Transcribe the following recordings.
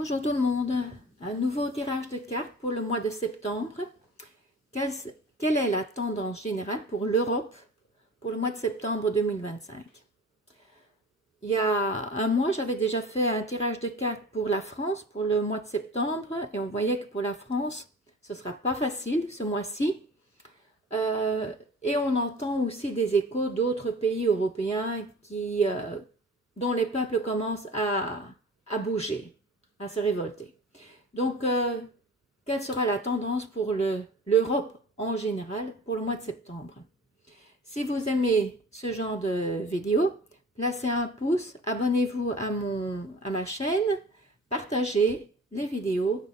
Bonjour tout le monde, un nouveau tirage de cartes pour le mois de septembre. Quelle est la tendance générale pour l'Europe pour le mois de septembre 2025? Il y a un mois, j'avais déjà fait un tirage de cartes pour la France pour le mois de septembre et on voyait que pour la France, ce ne sera pas facile ce mois-ci. Et on entend aussi des échos d'autres pays européens dont les peuples commencent à bouger, à se révolter. Donc, quelle sera la tendance pour l'Europe en général pour le mois de septembre? Si vous aimez ce genre de vidéo, placez un pouce, abonnez-vous à ma chaîne, partagez les vidéos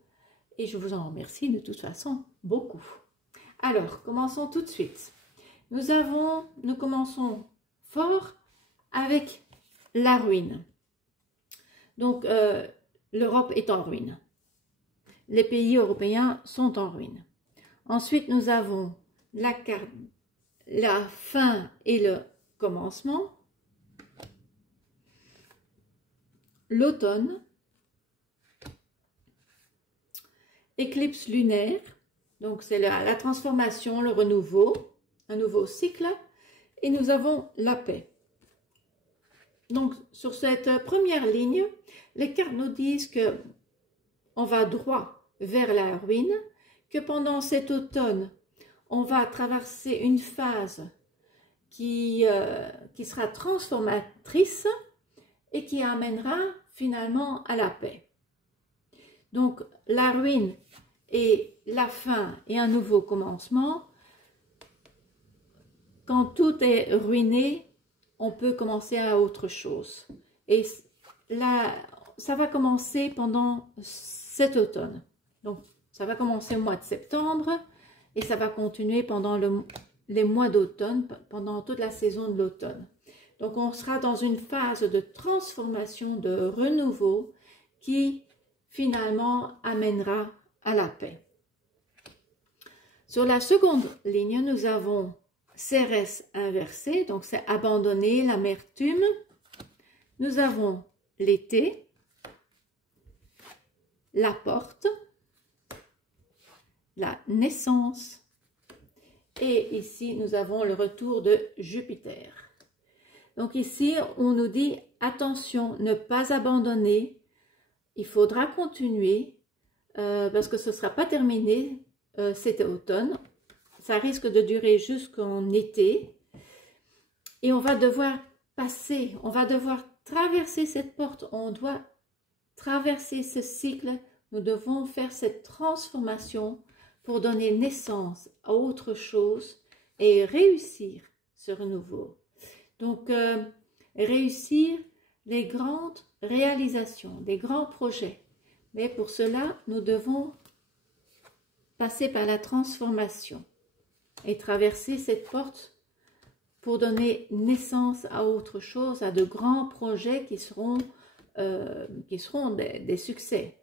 et je vous en remercie de toute façon beaucoup. Alors, commençons tout de suite. Nous commençons fort avec la ruine. Donc, l'Europe est en ruine. Les pays européens sont en ruine. Ensuite, nous avons la fin et le commencement. L'automne. Éclipse lunaire. Donc, c'est la transformation, le renouveau, un nouveau cycle. Et nous avons la paix. Donc, sur cette première ligne, les cartes nous disent que on va droit vers la ruine, que pendant cet automne, on va traverser une phase qui sera transformatrice et qui amènera finalement à la paix. Donc, la ruine et la fin et un nouveau commencement. Quand tout est ruiné, on peut commencer à autre chose. Et là, ça va commencer pendant cet automne. Donc, ça va commencer au mois de septembre et ça va continuer pendant les mois d'automne, pendant toute la saison de l'automne. Donc, on sera dans une phase de transformation, de renouveau qui finalement amènera à la paix. Sur la seconde ligne, nous avons Cérès inversé, donc c'est abandonner l'amertume. Nous avons l'été, la porte, la naissance et ici nous avons le retour de Jupiter. Donc ici on nous dit attention, ne pas abandonner, il faudra continuer parce que ce ne sera pas terminé cet automne, ça risque de durer jusqu'en été et on va devoir passer, on va devoir traverser cette porte, on doit traverser ce cycle, nous devons faire cette transformation pour donner naissance à autre chose et réussir ce renouveau. Donc, réussir les grandes réalisations, les grands projets. Mais pour cela, nous devons passer par la transformation et traverser cette porte pour donner naissance à autre chose, à de grands projets qui seront des succès.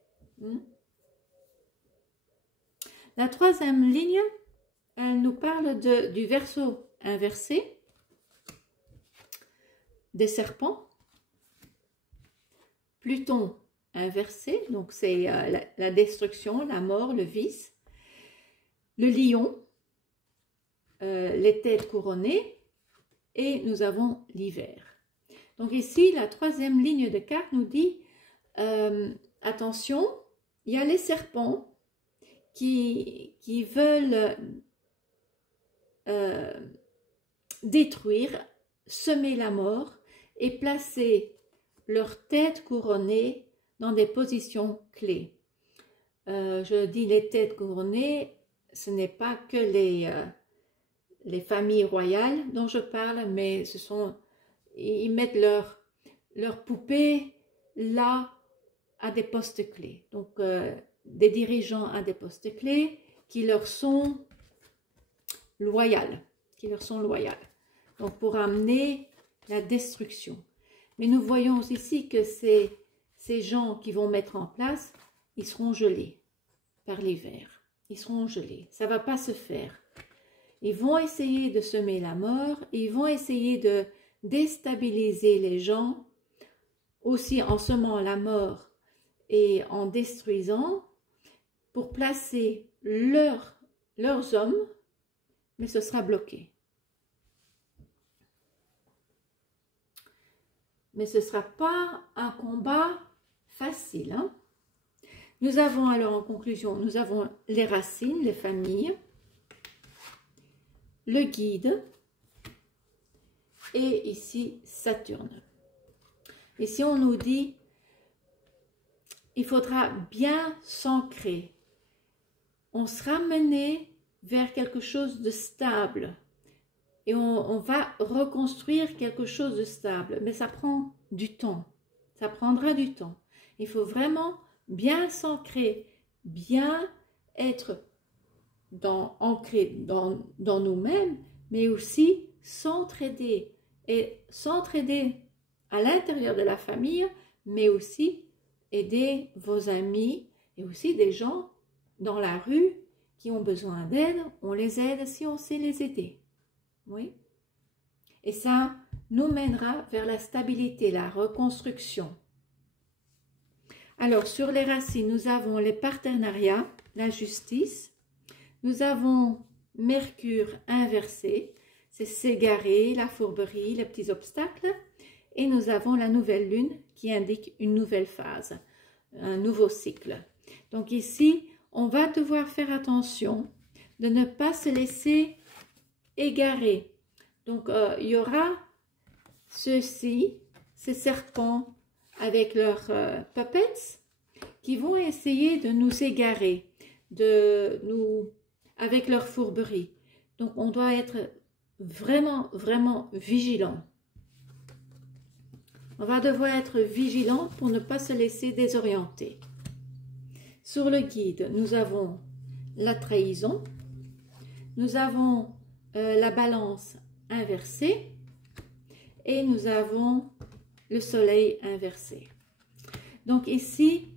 La troisième ligne, elle nous parle du Verseau inversé, des serpents, Pluton inversé, donc c'est la destruction, la mort, le vice, le lion, les têtes couronnées, et nous avons l'hiver. Donc ici, la troisième ligne de carte nous dit, attention, il y a les serpents qui veulent détruire, semer la mort et placer leur tête couronnée dans des positions clés. Je dis les têtes couronnées, ce n'est pas que les familles royales dont je parle, mais ils mettent leurs poupées là à des postes clés. Donc, des dirigeants à des postes clés qui leur sont loyaux. Donc, pour amener la destruction. Mais nous voyons ici que ces gens qui vont mettre en place, ils seront gelés par l'hiver. Ils seront gelés. Ça ne va pas se faire. Ils vont essayer de semer la mort. Ils vont essayer de déstabiliser les gens aussi en semant la mort et en détruisant pour placer leurs hommes, mais ce sera bloqué. Mais ce ne sera pas un combat facile, hein. Nous avons alors en conclusion, nous avons les racines, les familles, le guide et ici Saturne. Ici on nous dit, il faudra bien s'ancrer. On sera mené vers quelque chose de stable et on va reconstruire quelque chose de stable, mais ça prend du temps, ça prendra du temps. Il faut vraiment bien s'ancrer, bien être ancré dans nous-mêmes, mais aussi s'entraider et s'entraider à l'intérieur de la famille, mais aussi aider vos amis et aussi des gens dans la rue qui ont besoin d'aide, on les aide si on sait les aider. Oui. Et ça nous mènera vers la stabilité, la reconstruction. Alors, sur les racines, nous avons les partenariats, la justice. Nous avons Mercure inversé, c'est s'égarer, la fourberie, les petits obstacles. Et nous avons la nouvelle lune qui indique une nouvelle phase, un nouveau cycle. Donc ici, on va devoir faire attention de ne pas se laisser égarer. Donc, il y aura ceux-ci, ces serpents avec leurs puppets, qui vont essayer de nous égarer, avec leur fourberie. Donc, on doit être vraiment, vraiment vigilant. On va devoir être vigilant pour ne pas se laisser désorienter. Sur le guide, nous avons la trahison, nous avons la balance inversée et nous avons le soleil inversé. Donc ici,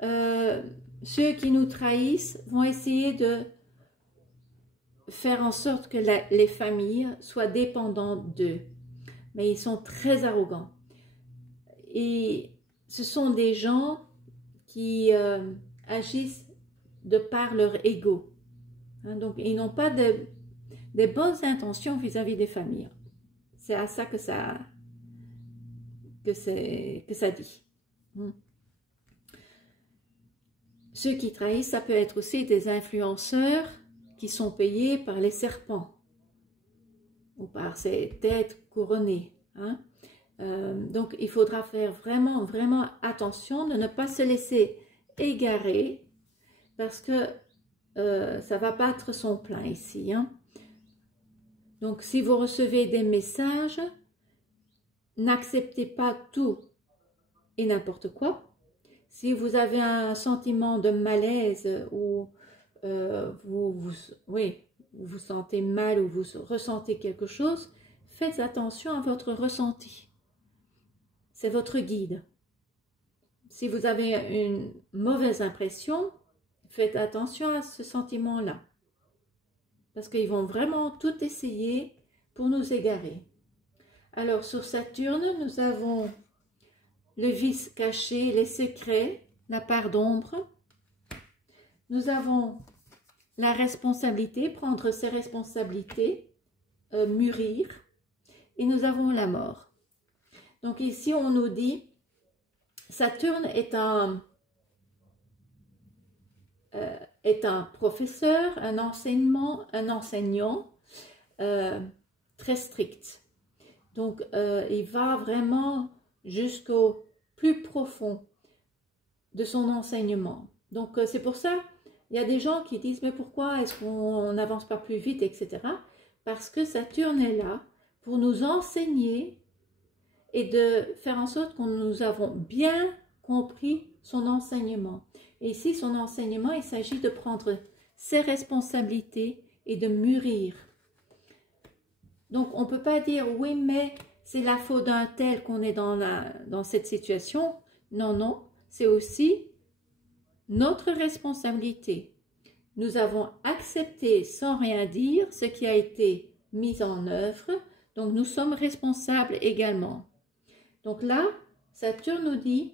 ceux qui nous trahissent vont essayer de faire en sorte que les familles soient dépendantes d'eux. Mais ils sont très arrogants. Et ce sont des gens qui agissent de par leur ego. Hein, donc, ils n'ont pas de bonnes intentions vis-à-vis des familles. C'est à ça que ça dit. Ceux qui trahissent, ça peut être aussi des influenceurs qui sont payés par les serpents ou par ces têtes couronnées. Hein. Donc, il faudra faire vraiment, vraiment attention de ne pas se laisser égarer parce que ça va battre son plein ici. Hein. Donc, si vous recevez des messages, n'acceptez pas tout et n'importe quoi. Si vous avez un sentiment de malaise ou vous vous sentez mal ou vous ressentez quelque chose, faites attention à votre ressenti. C'est votre guide. Si vous avez une mauvaise impression, faites attention à ce sentiment-là. Parce qu'ils vont vraiment tout essayer pour nous égarer. Alors, sur Saturne, nous avons le vice caché, les secrets, la part d'ombre. Nous avons la responsabilité, prendre ses responsabilités, mûrir. Et nous avons la mort. Donc ici, on nous dit, Saturne est un professeur, un enseignant très strict. Donc, il va vraiment jusqu'au plus profond de son enseignement. Donc, c'est pour ça, il y a des gens qui disent, mais pourquoi est-ce qu'on n'avance pas plus vite, etc. Parce que Saturne est là pour nous enseigner et de faire en sorte que nous avons bien compris son enseignement. Et ici, son enseignement, il s'agit de prendre ses responsabilités et de mûrir. Donc, on ne peut pas dire, oui, mais c'est la faute d'un tel qu'on est dans cette situation. Non, non, c'est aussi notre responsabilité. Nous avons accepté sans rien dire ce qui a été mis en œuvre, donc nous sommes responsables également. Donc là, Saturne nous dit,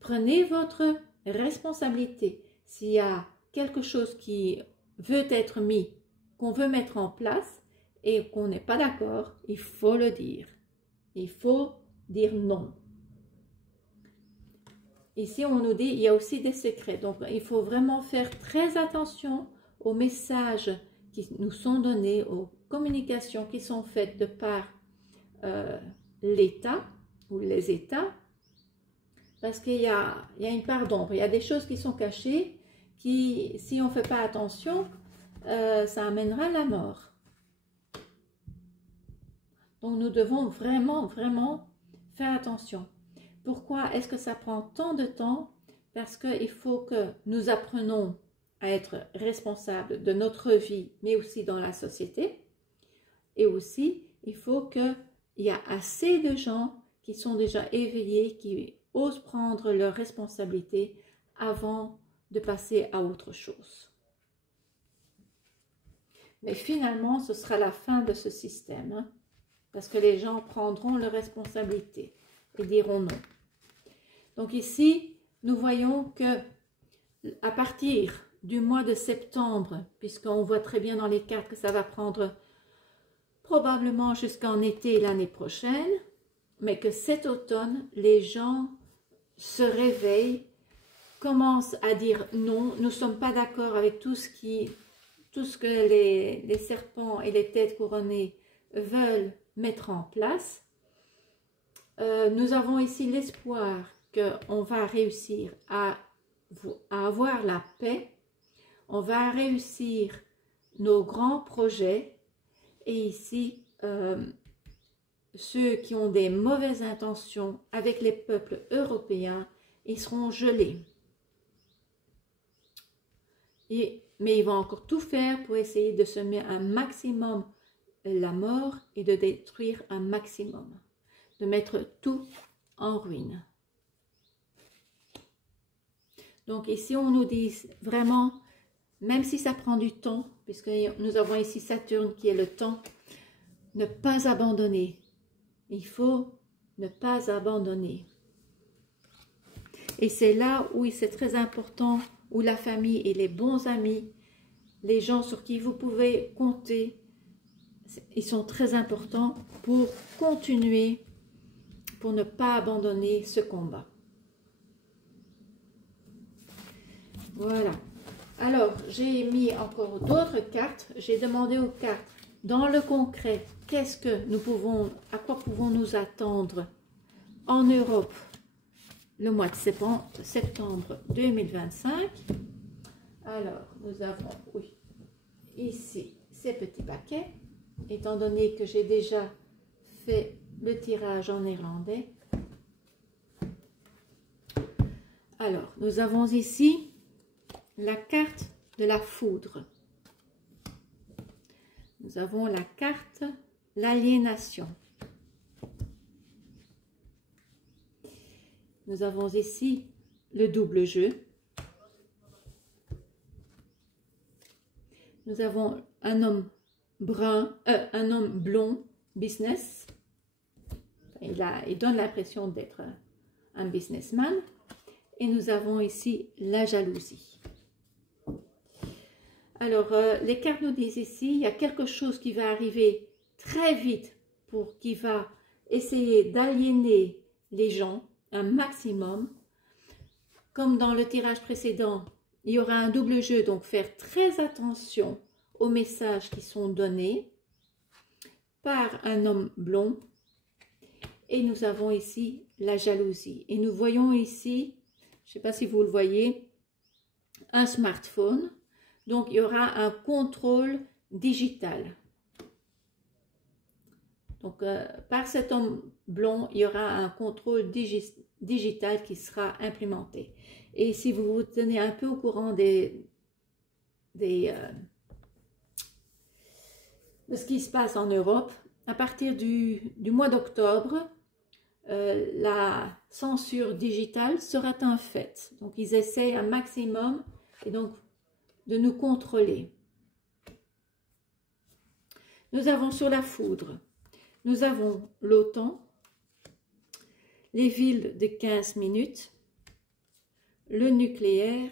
prenez votre responsabilité. S'il y a quelque chose qui veut être mis, qu'on veut mettre en place et qu'on n'est pas d'accord, il faut le dire. Il faut dire non. Ici, on nous dit, il y a aussi des secrets. Donc, il faut vraiment faire très attention aux messages qui nous sont donnés, aux communications qui sont faites de par l'État ou les États. Parce qu'il y a une part d'ombre. Il y a des choses qui sont cachées qui, si on ne fait pas attention, ça amènera la mort. Donc, nous devons vraiment, vraiment faire attention. Pourquoi est-ce que ça prend tant de temps? Parce qu'il faut que nous apprenions à être responsables de notre vie, mais aussi dans la société. Et aussi, il faut qu'il y ait assez de gens qui sont déjà éveillés, qui osent prendre leurs responsabilités avant de passer à autre chose. Mais finalement, ce sera la fin de ce système, hein, parce que les gens prendront leurs responsabilités et diront non. Donc ici, nous voyons que à partir du mois de septembre, puisqu'on voit très bien dans les cartes que ça va prendre probablement jusqu'en été l'année prochaine, mais que cet automne, les gens se réveillent, commencent à dire non, nous ne sommes pas d'accord avec tout ce que les serpents et les têtes couronnées veulent mettre en place. Nous avons ici l'espoir qu'on va réussir à avoir la paix, on va réussir nos grands projets, et ici, ceux qui ont des mauvaises intentions avec les peuples européens, ils seront gelés. Mais ils vont encore tout faire pour essayer de semer un maximum la mort et de détruire un maximum, de mettre tout en ruine. Donc ici, on nous dit vraiment, même si ça prend du temps, puisque nous avons ici Saturne qui est le temps, ne pas abandonner. Il faut ne pas abandonner. Et c'est là où c'est très important, où la famille et les bons amis, les gens sur qui vous pouvez compter, ils sont très importants pour continuer, pour ne pas abandonner ce combat. Voilà. Alors, j'ai mis encore d'autres cartes. J'ai demandé aux cartes, dans le concret, qu'est-ce que nous pouvons, à quoi pouvons-nous attendre en Europe le mois de septembre 2025. Alors, nous avons, oui, ici, ces petits paquets. Étant donné que j'ai déjà fait le tirage en néerlandais. Alors, nous avons ici la carte de la foudre. Nous avons la carte l'aliénation. Nous avons ici le double jeu. Nous avons un homme brun, un homme blond, business. Il donne l'impression d'être un businessman. Et nous avons ici la jalousie. Alors, les cartes nous disent ici, il y a quelque chose qui va arriver très vite qui va essayer d'aliéner les gens un maximum. Comme dans le tirage précédent, il y aura un double jeu, donc faire très attention aux messages qui sont donnés par un homme blond. Et nous avons ici la jalousie. Et nous voyons ici, je ne sais pas si vous le voyez, un smartphone. Donc, il y aura un contrôle digital. Donc, par cet homme blond, il y aura un contrôle digital qui sera implémenté. Et si vous vous tenez un peu au courant de ce qui se passe en Europe, à partir du mois d'octobre, la censure digitale sera un fait. Donc, ils essayent un maximum et donc de nous contrôler. Nous avons sur la foudre, nous avons l'OTAN, les villes de 15 minutes, le nucléaire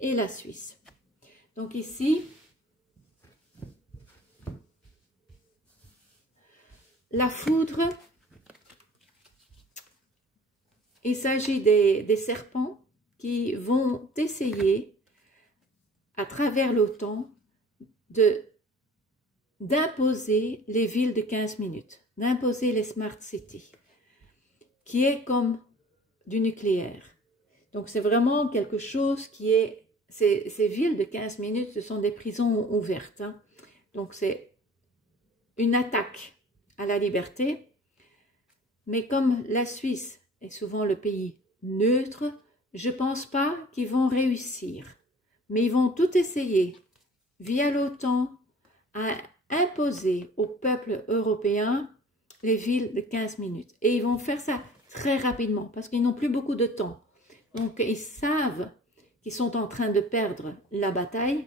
et la Suisse. Donc ici, la foudre, il s'agit des serpents qui vont essayer, à travers l'OTAN, d'imposer les villes de 15 minutes, d'imposer les smart cities, qui est comme du nucléaire. Donc c'est vraiment quelque chose qui est, ces villes de 15 minutes, ce sont des prisons ouvertes, hein. Donc c'est une attaque à la liberté, mais comme la Suisse est souvent le pays neutre, je ne pense pas qu'ils vont réussir, mais ils vont tout essayer via l'OTAN à imposer au peuple européen les villes de 15 minutes. Et ils vont faire ça très rapidement parce qu'ils n'ont plus beaucoup de temps. Donc ils savent qu'ils sont en train de perdre la bataille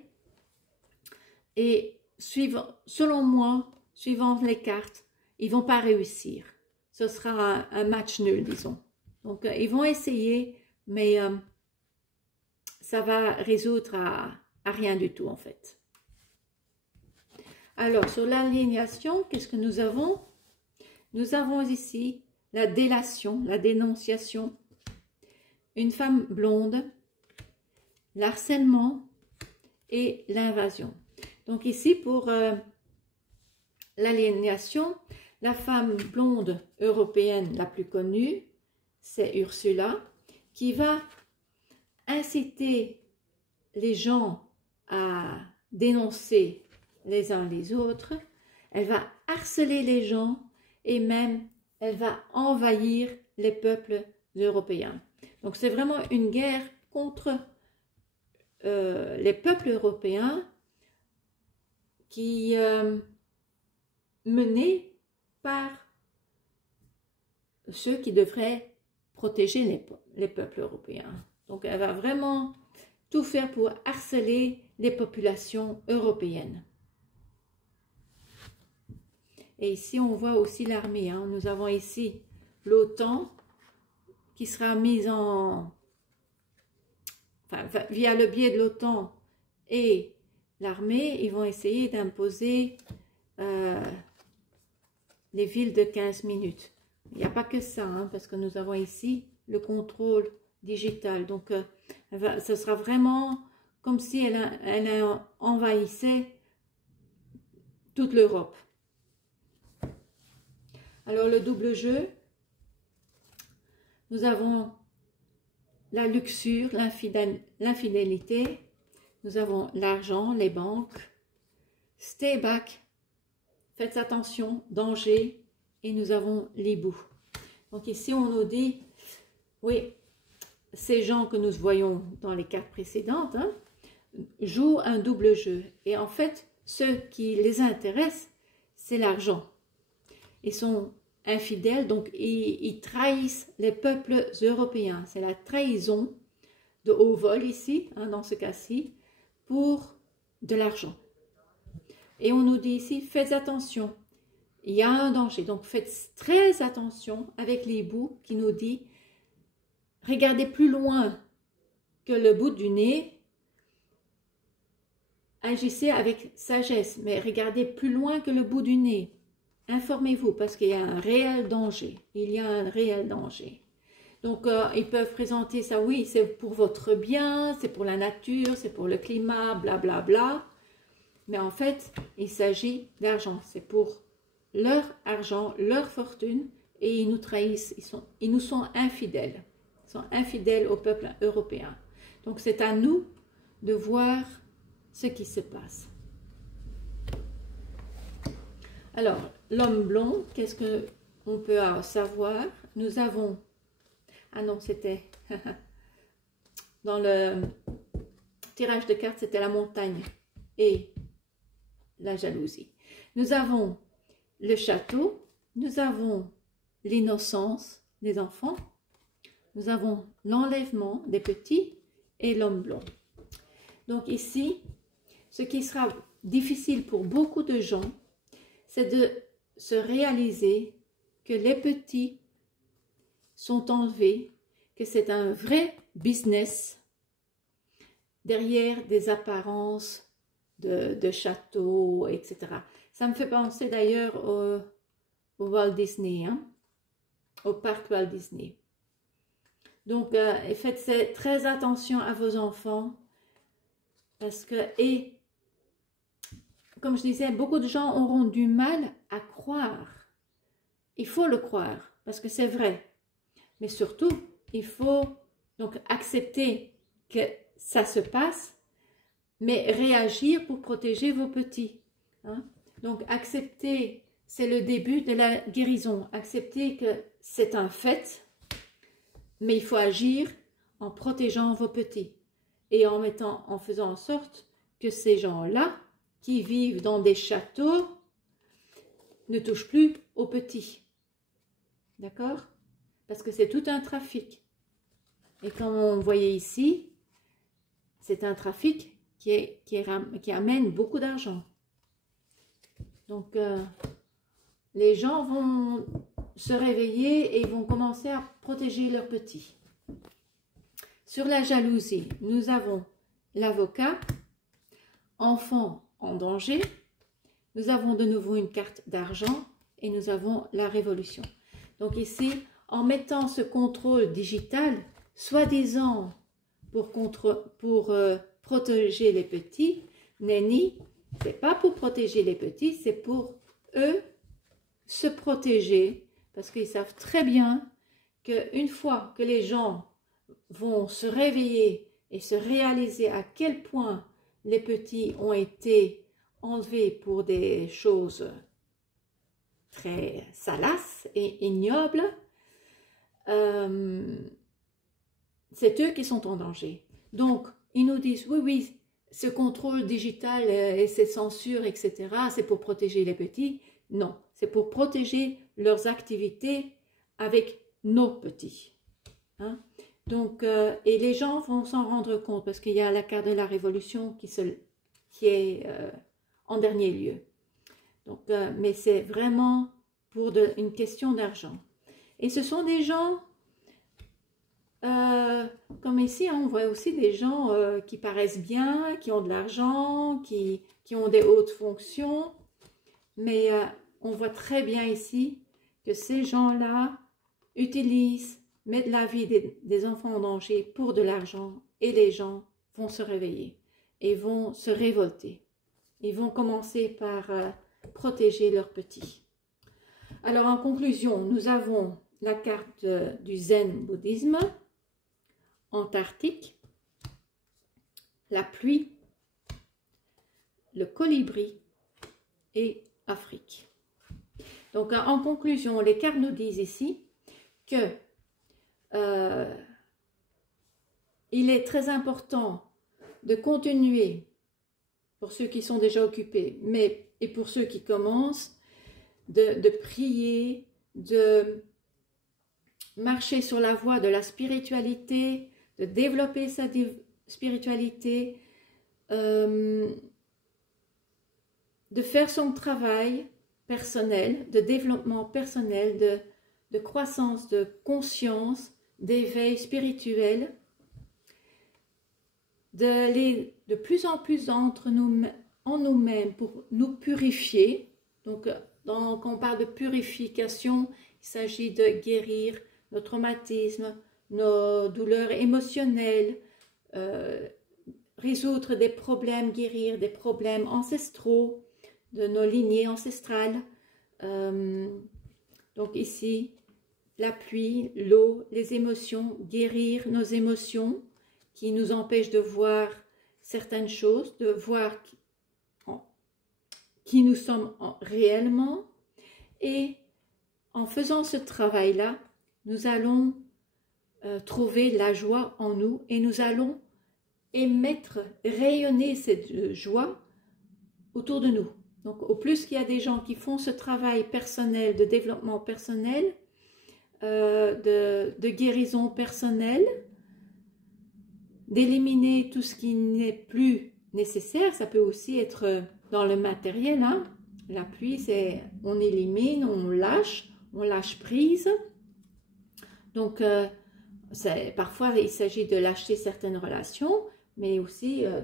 et selon moi, suivant les cartes, ils ne vont pas réussir. Ce sera un match nul, disons. Donc ils vont essayer, mais ça va résoudre à rien du tout en fait. Alors, sur l'aliénation, qu'est-ce que nous avons? Nous avons ici la délation, la dénonciation, une femme blonde, l'harcèlement et l'invasion. Donc ici, pour l'aliénation, la femme blonde européenne la plus connue, c'est Ursula, qui va inciter les gens à dénoncer les uns les autres, elle va harceler les gens et même elle va envahir les peuples européens. Donc c'est vraiment une guerre contre les peuples européens qui menée par ceux qui devraient protéger les peuples européens. Donc elle va vraiment tout faire pour harceler les populations européennes. Et ici, on voit aussi l'armée. Hein. Nous avons ici l'OTAN qui sera mise en... Enfin, via le biais de l'OTAN et l'armée, ils vont essayer d'imposer les villes de 15 minutes. Il n'y a pas que ça, hein, parce que nous avons ici le contrôle digital. Donc, ce sera vraiment comme si elle envahissait toute l'Europe. Alors, le double jeu, nous avons la luxure, l'infidélité, nous avons l'argent, les banques, stay back, faites attention, danger, et nous avons l'hibou. Donc ici, on nous dit, oui, ces gens que nous voyons dans les cartes précédentes, hein, jouent un double jeu. Et en fait, ce qui les intéresse, c'est l'argent. Ils sont infidèles, donc ils trahissent les peuples européens. C'est la trahison de haut vol ici, hein, dans ce cas-ci, pour de l'argent. Et on nous dit ici, faites attention, il y a un danger. Donc faites très attention avec l'hibou qui nous dit, regardez plus loin que le bout du nez, agissez avec sagesse, mais regardez plus loin que le bout du nez. Informez-vous parce qu'il y a un réel danger. Il y a un réel danger. Donc, ils peuvent présenter ça, oui, c'est pour votre bien, c'est pour la nature, c'est pour le climat, blablabla. Bla, bla. Mais en fait, il s'agit d'argent. C'est pour leur argent, leur fortune, et ils nous trahissent. Ils nous sont infidèles. Ils sont infidèles au peuple européen. Donc, c'est à nous de voir ce qui se passe. Alors, l'homme blond, qu'est-ce qu'on peut savoir? Nous avons... Ah non, c'était... Dans le tirage de cartes, c'était la montagne et la jalousie. Nous avons le château, nous avons l'innocence des enfants, nous avons l'enlèvement des petits et l'homme blond. Donc ici, ce qui sera difficile pour beaucoup de gens, c'est de se réaliser que les petits sont enlevés, que c'est un vrai business derrière des apparences de châteaux, etc. Ça me fait penser d'ailleurs au Walt Disney, hein, au parc Walt Disney. Donc, faites très attention à vos enfants parce que, et comme je disais, beaucoup de gens auront du mal à croire. Il faut le croire parce que c'est vrai. Mais surtout, il faut donc accepter que ça se passe, mais réagir pour protéger vos petits. Hein? Donc, accepter, c'est le début de la guérison. Accepter que c'est un fait, mais il faut agir en protégeant vos petits et en faisant en sorte que ces gens-là qui vivent dans des châteaux ne touchent plus aux petits. D'accord? Parce que c'est tout un trafic. Et comme on voyait ici, c'est un trafic qui amène beaucoup d'argent. Donc, les gens vont se réveiller et vont commencer à protéger leurs petits. Sur la jalousie, nous avons l'avocat, enfant en danger, nous avons de nouveau une carte d'argent et nous avons la révolution. Donc ici, en mettant ce contrôle digital, soi-disant pour protéger les petits, nenni, c'est pas pour protéger les petits, c'est pour eux se protéger, parce qu'ils savent très bien qu'une fois que les gens vont se réveiller et se réaliser à quel point les petits ont été enlevés pour des choses très salaces et ignobles, c'est eux qui sont en danger. Donc, ils nous disent, oui, oui, ce contrôle digital et ces censures, etc., c'est pour protéger les petits. Non, c'est pour protéger leurs activités avec nos petits. Hein? Donc, et les gens vont s'en rendre compte parce qu'il y a la carte de la révolution qui est en dernier lieu. Donc, mais c'est vraiment pour une question d'argent. Et ce sont des gens, comme ici, hein, on voit aussi des gens qui paraissent bien, qui ont de l'argent, qui ont des hautes fonctions. Mais on voit très bien ici que ces gens-là mettent la vie des enfants en danger pour de l'argent et les gens vont se réveiller et vont se révolter. Ils vont commencer par protéger leurs petits. Alors en conclusion, nous avons la carte du zen bouddhisme, Antarctique, la pluie, le colibri et Afrique. Donc en conclusion, les cartes nous disent ici que il est très important de continuer, pour ceux qui sont déjà occupés, et pour ceux qui commencent, de prier, de marcher sur la voie de la spiritualité, de développer sa spiritualité, de faire son travail personnel, de développement personnel, de croissance de conscience, d'éveil spirituel, d'aller de plus en plus en nous-mêmes pour nous purifier. Donc, quand on parle de purification, il s'agit de guérir nos traumatismes, nos douleurs émotionnelles, résoudre des problèmes, guérir des problèmes ancestraux, de nos lignées ancestrales. Donc ici, la pluie, l'eau, les émotions, guérir nos émotions qui nous empêchent de voir certaines choses, de voir qui nous sommes réellement. Et en faisant ce travail-là, nous allons trouver la joie en nous et nous allons émettre, rayonner cette joie autour de nous. Donc, au plus qu'il y a des gens qui font ce travail personnel, de développement personnel, de guérison personnelle, d'éliminer tout ce qui n'est plus nécessaire, ça peut aussi être dans le matériel. Hein. La pluie, c'est on élimine, on lâche prise. Donc, Parfois, il s'agit de lâcher certaines relations, mais aussi à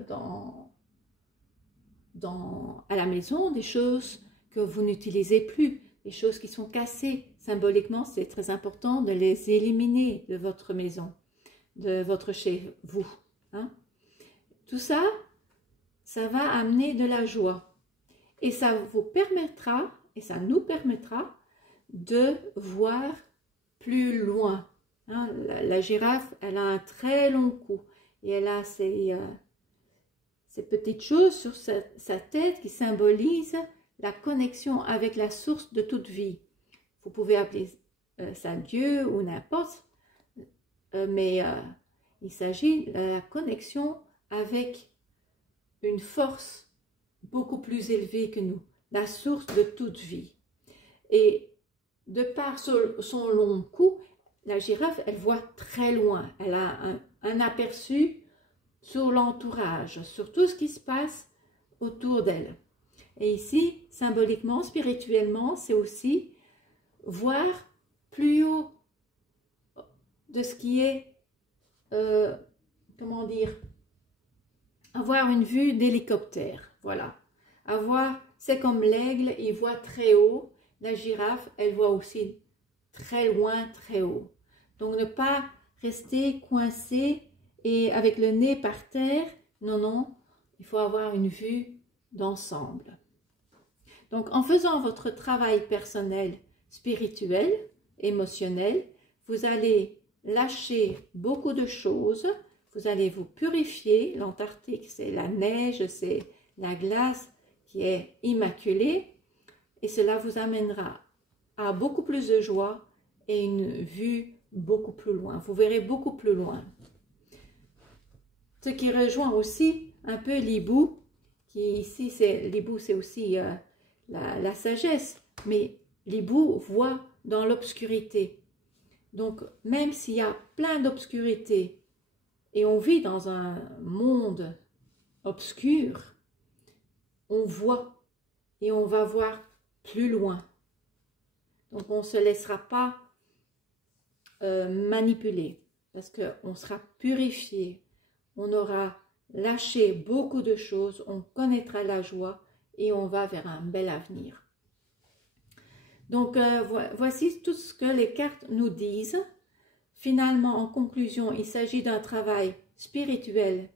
la maison, des choses que vous n'utilisez plus, des choses qui sont cassées. Symboliquement, c'est très important de les éliminer de votre maison, de votre chez vous. Hein? Tout ça, ça va amener de la joie. Et ça vous permettra, et ça nous permettra de voir plus loin. Hein? La girafe, elle a un très long cou et elle a ces petites choses sur sa tête qui symbolisent la connexion avec la source de toute vie. Vous pouvez appeler ça Dieu ou n'importe, mais il s'agit de la connexion avec une force beaucoup plus élevée que nous, la source de toute vie. Et de par son long cou, la girafe, elle voit très loin, elle a un aperçu sur l'entourage, sur tout ce qui se passe autour d'elle. Et ici, symboliquement, spirituellement, c'est aussi voir plus haut de ce qui est, comment dire, avoir une vue d'hélicoptère, voilà. C'est comme l'aigle, il voit très haut, la girafe, elle voit aussi très loin, très haut. Donc ne pas rester coincé et avec le nez par terre, non, non, il faut avoir une vue d'ensemble. Donc en faisant votre travail personnel, spirituel, émotionnel, vous allez lâcher beaucoup de choses, vous allez vous purifier. L'Antarctique, c'est la neige, c'est la glace qui est immaculée et cela vous amènera à beaucoup plus de joie et une vue beaucoup plus loin. Vous verrez beaucoup plus loin. Ce qui rejoint aussi un peu l'hibou, qui ici, l'hibou, c'est aussi la sagesse, mais l'hibou voit dans l'obscurité. Donc, même s'il y a plein d'obscurité et on vit dans un monde obscur, on voit et on va voir plus loin. Donc, on ne se laissera pas manipuler parce qu'on sera purifié. On aura lâché beaucoup de choses, on connaîtra la joie et on va vers un bel avenir. Donc, voici tout ce que les cartes nous disent. Finalement, en conclusion, il s'agit d'un travail spirituel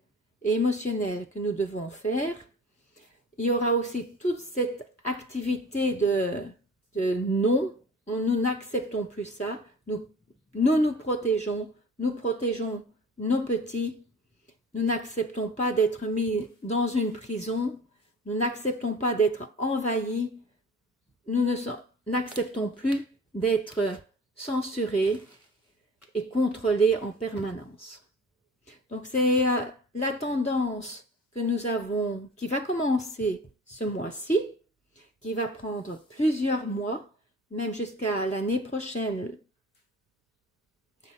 et émotionnel que nous devons faire. Il y aura aussi toute cette activité de non, nous n'acceptons plus ça, nous protégeons nos petits. Nous n'acceptons pas d'être mis dans une prison, nous n'acceptons pas d'être envahis, nous n'acceptons plus d'être censurés et contrôlés en permanence. Donc c'est la tendance que nous avons, qui va commencer ce mois-ci, qui va prendre plusieurs mois, même jusqu'à l'année prochaine.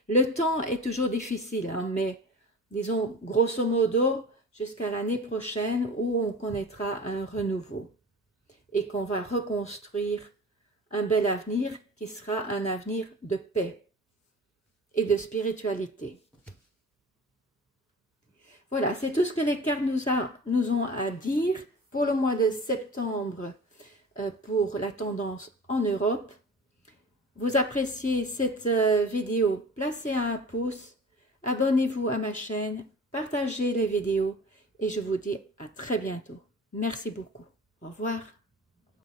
Le temps est toujours difficile, hein, mais disons, grosso modo, jusqu'à l'année prochaine où on connaîtra un renouveau et qu'on va reconstruire un bel avenir qui sera un avenir de paix et de spiritualité. Voilà, c'est tout ce que les cartes nous ont à dire pour le mois de septembre pour la tendance en Europe. Vous appréciez cette vidéo, placez un pouce. Abonnez-vous à ma chaîne, partagez les vidéos et je vous dis à très bientôt. Merci beaucoup. Au revoir.